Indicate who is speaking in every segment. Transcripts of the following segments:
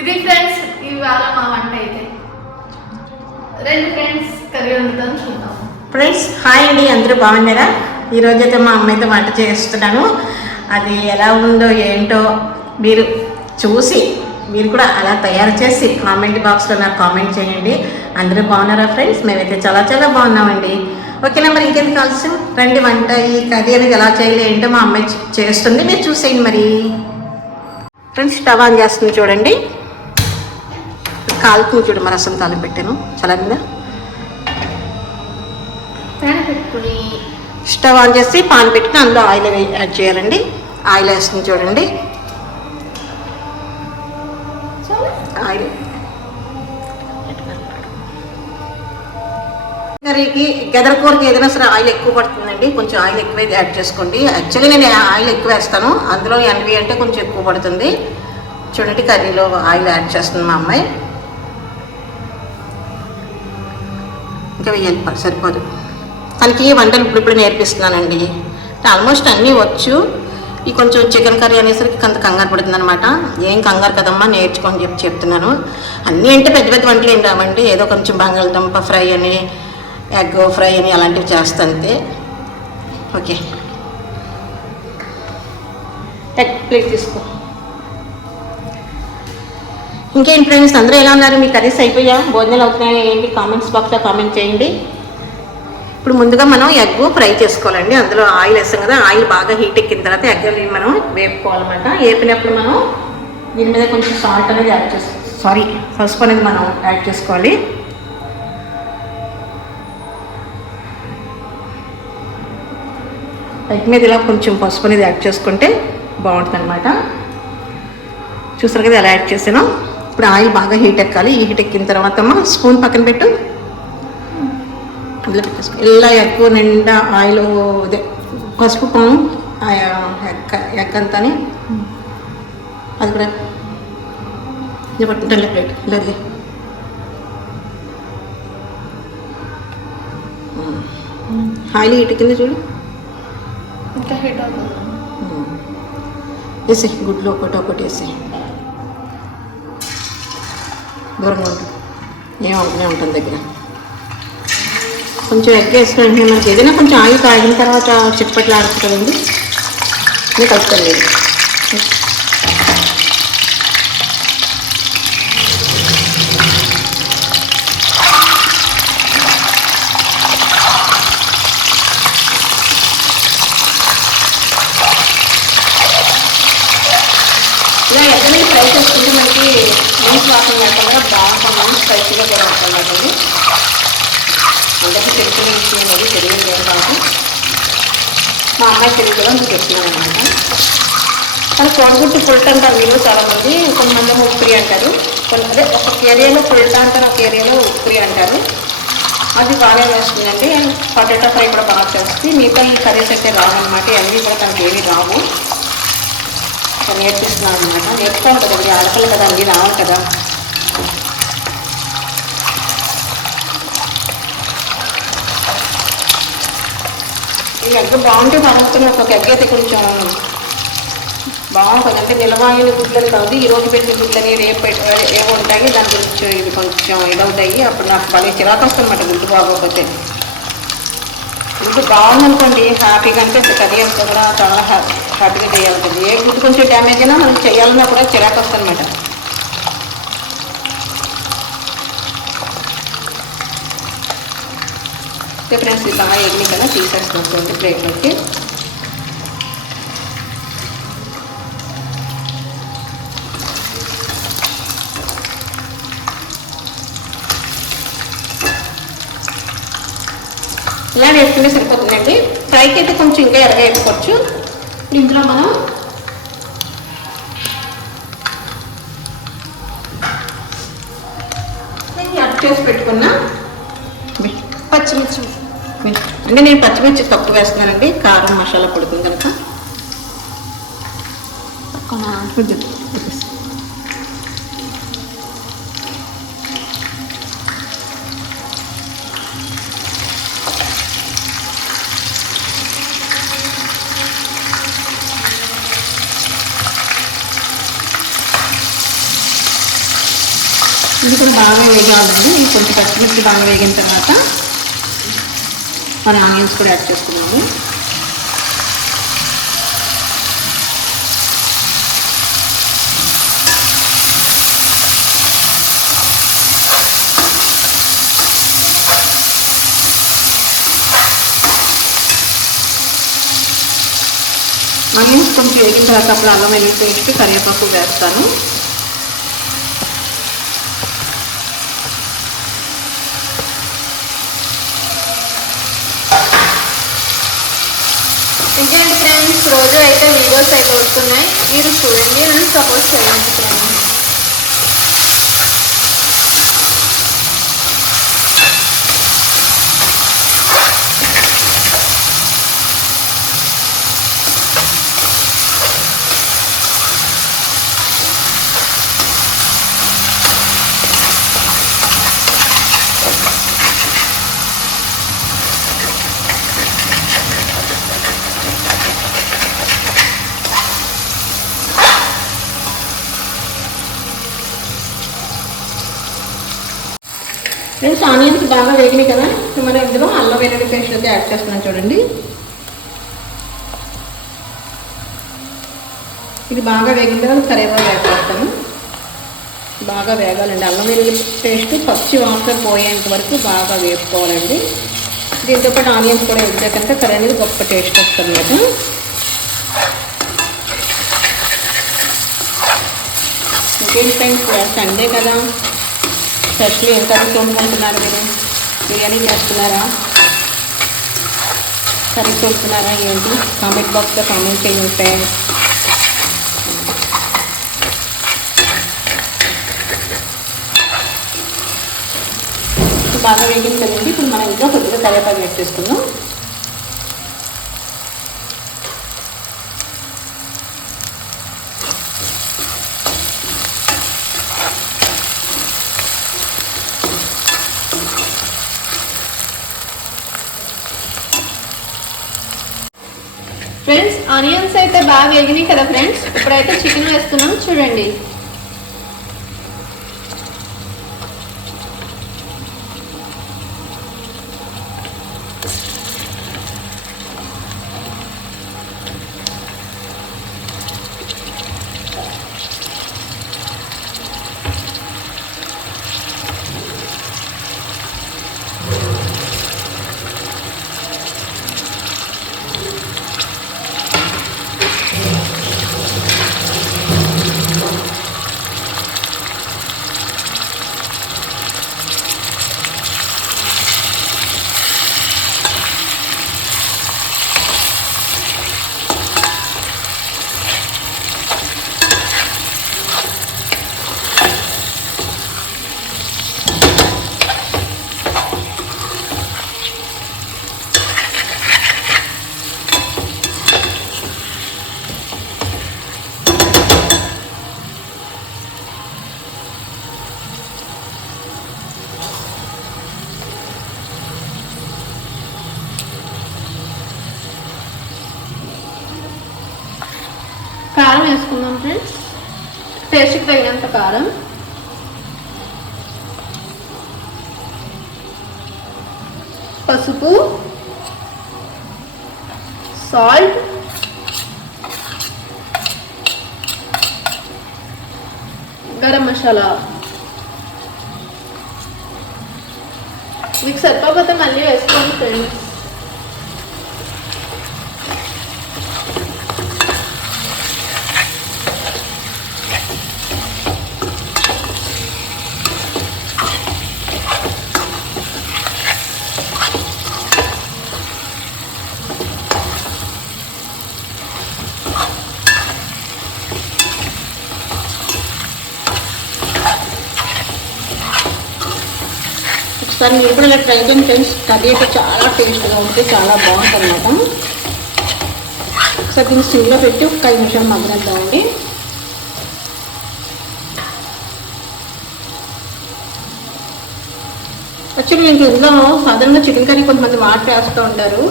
Speaker 1: ఇది ఫ్రెండ్స్ ఇవాళ మా వంట అయితే. రెండు ఫ్రెండ్స్ కర్రీ వండుతాం చూద్దాం.
Speaker 2: ఫ్రెండ్స్ హాయ్ అండి అందరూ బాగున్నారా? ఈరోజు అయితే మా అమ్మాయితో వంట చేస్తున్నాను. అది ఎలా ఉందో ఏంటో మీరు చూసి మీరు కూడా అలా తయారు చేసి కామెంట్ బాక్స్లో నాకు కామెంట్ చేయండి. అందరూ బాగున్నారా ఫ్రెండ్స్ మేమైతే చాలా చాలా బాగున్నామండి. ఓకేనా మరి ఇంకేంటి ఆలస్యం? రండి వంట ఈ కర్రీ అనేది ఎలా చేయాలి ఏంటో మా అమ్మాయి చేస్తుంది. మీరు చూసేయండి మరి. ఫ్రెండ్స్ స్టవ్ ఆన్ చేస్తుంది చూడండి. కాలుతుంది చూడు మరి రసం తాలింపు పెట్టాను చల్లనిందా
Speaker 1: ప్యాన్ పెట్టుకుని.
Speaker 2: స్టవ్ ఆన్ చేసి పాన్ పెట్టుకుని అందులో ఆయిల్ యాడ్ చేయాలండి. ఆయిల్ వేస్తుంది చూడండి. ఆయిల్. కర్రీకి గదర కూరకి ఏదైనా సరే ఆయిల్ ఎక్కువ పడుతుందండి. కొంచెం ఆయిల్ ఎక్కువ యాడ్ చేసుకోండి. యాక్చువల్లీ నేను ఆయిల్ ఎక్కువ వేస్తాను. అందులో ఎనభై అంటే కొంచెం ఎక్కువ పడుతుంది. చూడండి కర్రీలో ఆయిల్ యాడ్ చేస్తుంది మా అమ్మాయి. ఇంకా సరిపోదు. తనకి వంటలు ఇప్పుడు ఇప్పుడు నేర్పిస్తున్నానండి? ఆల్మోస్ట్ అన్నీ వచ్చు. ఈ కొంచెం చికెన్ కర్రీ అనేసరికి కొంత కంగారు పడుతుంది అనమాట ఏం కంగారు కదమ్మా నేర్చుకొని చెప్పి చెప్తున్నాను. అన్నీ అంటే పెద్ద పెద్ద వంటలు ఏం రావండి. ఏదో కొంచెం బంగాళదుంప ఫ్రై అని ఎగ్ ఫ్రై అని అలాంటివి చేస్తా అంతే ఓకే. ప్లేట్ తీసుకో. ఇంకేం ఫ్రెండ్స్ అందరూ ఎలా ఉన్నారు? మీ కర్రీస్ అయిపోయా? భోజనాలు అవుతున్నాయా? ఏంటి? కామెంట్స్ బాక్స్లో కామెంట్ చేయండి. ఇప్పుడు ముందుగా మనం ఎగ్ ఫ్రై చేసుకోవాలండి. అందులో ఆయిల్ వేస్తాం కదా ఆయిల్ బాగా హీట్ ఎక్కిన తర్వాత ఎగ్ని మనం వేపుకోవాలన్నమాట. వేపినప్పుడు మనం దీని మీద కొంచెం సాల్ట్ అనేది యాడ్ చేసుకో సారీ పసుపు అనేది మనం యాడ్ చేసుకోవాలి. ఎగ్ మీద ఇలా కొంచెం పసుపు అనేది యాడ్ చేసుకుంటే బాగుంటుంది అనమాట చూసారు కదా ఎలా యాడ్ చేసాను? ఇప్పుడు ఆయిల్ బాగా హీట్ ఎక్కాలి. ఈ హీట్ ఎక్కిన తర్వాత అమ్మ స్పూన్ పక్కన పెట్టు. అందులో పెట్టేసుకో. ఇలా ఎక్కువ నిండా ఆయిల్ ఇదే పసుపు ఆ ఎక్క ఎక్క అంతాని అది కూడా ఇది పట్టుకుంటా ప్లేట్ ఇలా వదిలే. ఆయిల్ హీట్ ఎక్కింది చూడు.
Speaker 1: ఇంకా హీట్ అవుతుంది.
Speaker 2: వేసే గుడ్లు ఒకటి ఒకటి వేసే దూరంగా ఉంటుంది ఏమవుతూనే ఉంటుంది దగ్గర? కొంచెం ఎగ్ వేసుకుని వెంటనే మనకి ఏదైనా కొంచెం ఆయిల్ కాగిన తర్వాత చిట్పట్లు ఆడుతుందండి నేను కలుపుతాను లేదు. ఇలా ఎగ్గని ఫ్రై చేసుకుంటే మనకి నీటి వాసన లేకుండా బాగుంటుంది స్పైసీగా కూడా ఉంటుంది అందరికీ తెలిసిన విషయం అది తెలియదు కాదు మా అమ్మాయి తెలియదు కూడా మీకు చెప్తున్నాను అనమాట కానీ కోడిగుడ్డు పుల్ట అంటారు మీరు చాలామంది కొంతమంది ఉప్పురి అంటారు కొన్ని అదే ఒక ఏరియాలో పుల్ట అంటారు ఒక ఏరియాలో ఉప్పురి అంటారు అది బాగా వేస్తుందండి పొటాటో ఫ్రై కూడా బాగా చేస్తుంది మిగతా ఈ కర్రీస్ అయితే రావన్నమాట అన్నీ కూడా తనకి ఏమీ రావు నేర్పిస్తున్నాను అనమాట నేర్చుకోవాలి కదండి ఆడపిల్ల కదా అన్నీ రావాలి కదా. ఈ ఎగ్ బాగుంటే బాగుంటుంది ఒక ఎగ్ అయితే కొంచెం బాగుంటుంది. అంటే నిలవాయిన గుడ్లని కాదు ఈ రోజు పెట్టిన గుడ్లని రేపు పెట్టి ఏమో ఉంటాయి దాని గురించి ఇది కొంచెం ఇదవుతాయి. అప్పుడు నాకు భలే చిరాకు వస్తుందన్నమాట గుడ్డు బాగోకపోతే. గుడ్డు బాగుందనుకోండి హ్యాపీగా అంటే కర్రీ అంతా కూడా చాలా హ్యాపీ హ్యాపీగా చేయాలి ఏ గుర్తు కొంచెం డ్యామేజ్ అయినా మనకి చేయాలన్నా కూడా చిరాకు వస్తుందన్నమాట ఫ్రెండ్స్ ఇది బాగా ఎగ్ని కదా తీసేసుకోండి ప్లేట్లోకి ఇలా వేసుకుంటే సరిపోతుందండి. ఫ్రైకి అయితే కొంచెం ఇంకా ఎరగా వేసుకోవచ్చు. ఇంట్లో మనం చేసి పెట్టుకున్న. పచ్చిమిర్చి. అంటే నేను పచ్చిమిర్చి తక్కువ వేస్తున్నానండి. కారం మసాలా పడుతుంది కనుక. కొంచెం ఇది కూడా బాగా వేగాలండి ఇది కొంచెం పచ్చిమిర్చి బాగా వేగిన తర్వాత మన ఆనియన్స్ కూడా యాడ్ చేసుకున్నాము. ఆనియన్స్ కొంచెం వేగిన తర్వాత అప్పుడు అల్లం వెల్లుల్లి పేస్ట్ కరివేపాకు వేస్తాను
Speaker 1: ఇంకేంటి ఫ్రెండ్స్ రోజు అయితే వీడియోస్ అయితే వస్తున్నాయి. మీరు చూడండి అండ్ సపోర్ట్ చేయండి ఫ్రెండ్స్
Speaker 2: ఆనియన్స్ బాగా వేగినాయి కదా? మరి మనం ఇందులో అల్లం వెల్లుల్లి పేస్ట్ అయితే యాడ్ చేస్తున్నాను చూడండి. ఇది బాగా వేగిన తర్వాత కరివేపాకు యాడ్ చేస్తాను. బాగా వేగాలండి. అల్లం వెల్లుల్లి పేస్ట్ పచ్చి వాసన పోయేంత వరకు బాగా వేపుకోవాలండి. దీంతో పాటు ఆనియన్స్ కూడా వేసాకంటే కర్రీ అనేది గొప్ప టేస్ట్ వస్తుంది కదా. ఇంకేంటి ఫ్రెండ్స్ సండే కదా. స్పెషల్ ఏం కర్రీ మీరు? బిర్యానీ చేస్తున్నారా? కర్రీ చూస్తున్నారా ఏంటి? కామెంట్ బాక్స్లో కామెంట్ చేయండి ఫ్రెండ్స్. బాగా వేగింది ఇప్పుడు మనం ఇంట్లో కొద్దిగా కరివేపాకు యాడ్ చేసుకుందాం
Speaker 1: ఫ్రెండ్స్ ఆనియన్స్ అయితే బాగా వేగినాయి కదా ఫ్రెండ్స్ ఇప్పుడైతే చికెన్ వేస్తున్నాం చూడండి కారం వేసుకుందాం ఫ్రెండ్స్ టేస్ట్కి తగినంత కారం పసుపు. సాల్ట్ గరం మసాలా. మీకు సరిపోతే మళ్ళీ వేసుకోండి ఫ్రెండ్స్
Speaker 2: కానీ మీరు ఇలా ట్రై చేయండి ఫ్రెండ్స్ కర్రీ అయితే చాలా టేస్ట్గా ఉంటుంది చాలా బాగుంటుంది అనమాట ఒకసారి దీన్ని సిమ్లో పెట్టి ఒక ఐదు నిమిషాలు మగ్గనిద్దామండి. యాక్చువల్లీ మీకు ఇందులో సాధారణంగా చికెన్ కర్రీ కొంతమంది వాటర్ వేస్తూ ఉంటారు.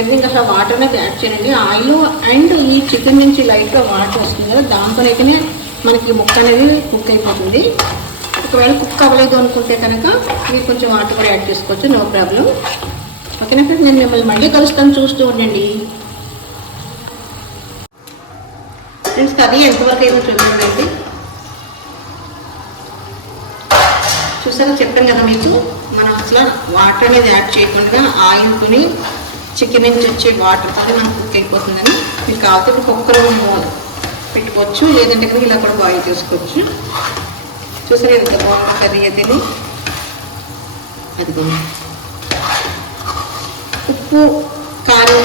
Speaker 2: ఎందుకంటే అసలు వాటర్ అనేది యాడ్ చేయండి ఆయిల్ అండ్ ఈ చికెన్ నుంచి లైట్గా వాటర్ వస్తుంది కదా దాంతోనైతేనే మనకి ముక్క అనేది కుక్ అయిపోతుంది. ఒకవేళ కుక్ అవ్వలేదు అనుకుంటే కనుక మీరు కొంచెం వాటర్ కూడా యాడ్ చేసుకోవచ్చు నో ప్రాబ్లం. ఓకేనా ఫ్రెండ్ నేను మిమ్మల్ని మళ్ళీ కలుస్తాను చూస్తూ ఉండండి. ఫ్రెండ్స్ కర్రీ ఎంతవరకు ఏదో చూడండి చూసారా? చెప్పాను కదా మీకు మనం అసలు వాటర్ అనేది యాడ్ చేయకుండా ఆయిల్తోని చికెన్ నుంచి వచ్చే వాటర్తో మనం కుక్ అయిపోతుందని. మీకు కావాలంటే కుక్కర్ పెట్టుకోవచ్చు లేదంటే కనుక ఇలా కూడా బాయిల్ చేసుకోవచ్చు. చూసారు ఎంత బాగుంది కర్రీ అయితే అదిగో. ఉప్పు కారం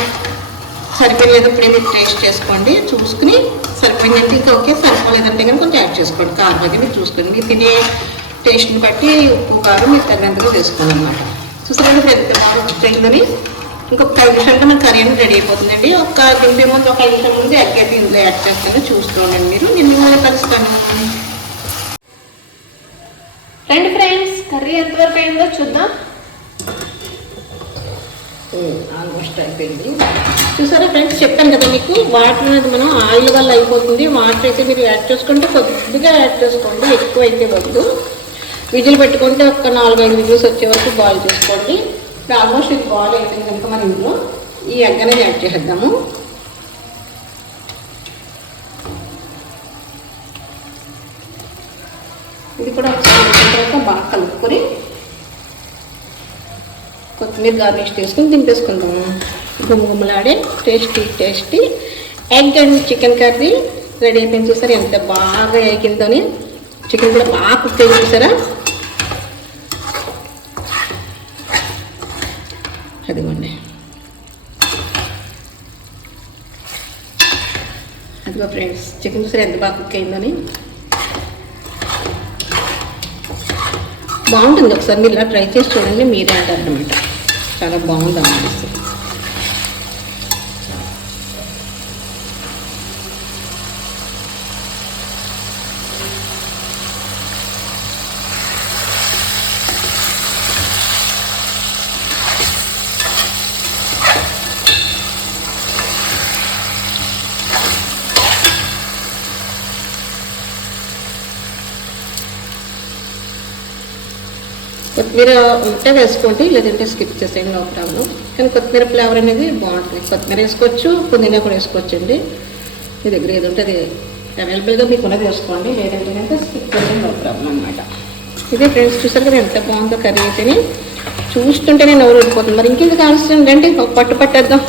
Speaker 2: సరిపోయలేదు ఇప్పుడే మీరు టేస్ట్ చేసుకోండి. చూసుకుని సరిపోయిందంటే ఇంకా ఓకే సరిపోలేదంటే కనుక కొంచెం యాడ్ చేసుకోండి. కారం అయితే మీరు చూసుకోండి. మీరు తినే టేస్ట్ని బట్టి ఉప్పు కారం మీరు తగినంతగా వేసుకోవాలి అనమాట చూసారండి పెద్ద బాగా వచ్చిందని ఇంకొక పది నిమిషాలతో మన కర్రీ అనేది రెడీ అయిపోతుందండి. ఒక దింపే ముందు ఒక నిమిషం ముందు ఎగ్ అయితే ఇందులో యాడ్ చేస్తాను. చూస్తూ ఉండండి మీరు. నేను మిమ్మల్ని కలుస్తాను.
Speaker 1: రండి ఫ్రెండ్స్ కర్రీ ఎంతవరకు అయిందో చూద్దాం.
Speaker 2: ఆల్మోస్ట్ అయిపోయింది. చూసారా ఫ్రెండ్స్ చెప్పాను కదా మీకు వాటర్ అనేది మనం ఆయిల్ వల్ల అయిపోతుంది. వాటర్ అయితే మీరు యాడ్ చేసుకుంటే కొద్దిగా యాడ్ చేసుకోండి ఎక్కువ అయితే వద్దు. విజిల్ పెట్టుకుంటే ఒక నాలుగైదు విజిల్స్ వచ్చే వరకు బాయిల్ చేసుకోండి. ఇప్పుడు ఆల్మోస్ట్ ఇది బాయిల్ అయిపోయింది కనుక మనం ఇందులో ఈ ఎగ్ అనేది యాడ్ చేసేద్దాము. ఇది కూడా ఒకసారి తర్వాత బాగా కలుపుకొని కొత్తిమీర గార్నిష్ చేసుకుని దింపేసుకుందాము గుమ్మగుమ్మలాడే tasty tasty. Egg and chicken curry ready అయిపోయింది చూసారా? ఎంత బాగా ఎగిందని చికెన్ కూడా బాగా కుక్ అయింది చూసారా? అదిగోండి. అదిగో ఫ్రెండ్స్ చికెన్ చూసారు ఎంత బాగా కుక్ అయిందని బాగుంటుంది. ఒకసారి మీరు ఇలా ట్రై చేసి చూడండి మీరే అంటారు అనమాట చాలా బాగుంది అనిపిస్తుంది. కొత్తిమీర ఉంటే వేసుకోండి లేదంటే స్కిప్ చేసేయండి నో ప్రాబ్లం కానీ కొత్తిమీర ఫ్లేవర్ అనేది బాగుంటుంది. కొత్తిమీర వేసుకోవచ్చు పుదీనా కూడా వేసుకోవచ్చు అండి మీ దగ్గర ఏది ఉంటే అది అవైలబుల్గా మీకు ఉన్నది వేసుకోండి. లేదంటే కనుక స్కిప్ చేయండి నో ప్రాబ్లం అనమాట ఇదే ఫ్రెండ్స్ చూసారు కదా ఎంత బాగుందో కర్రీ అయితేనే. చూస్తుంటేనే నవ్వు ఊడిపోతుంది మరి ఇంకేది కావాల్సి రండి ఒక పట్టు పట్టేద్దాం.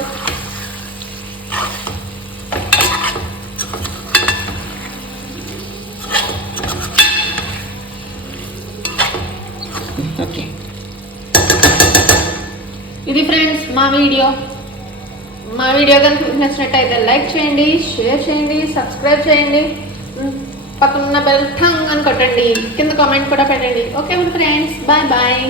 Speaker 2: ఓకే
Speaker 1: ఇది ఫ్రెండ్స్ మా వీడియో మా వీడియో కనుక మీకు నచ్చినట్టయితే లైక్ చేయండి షేర్ చేయండి సబ్స్క్రైబ్ చేయండి. ఉమ్, పక్కన బెల్ ఠంగ్ అని కొట్టండి. కింద కామెంట్ కూడా పెట్టండి. Okay friends bye bye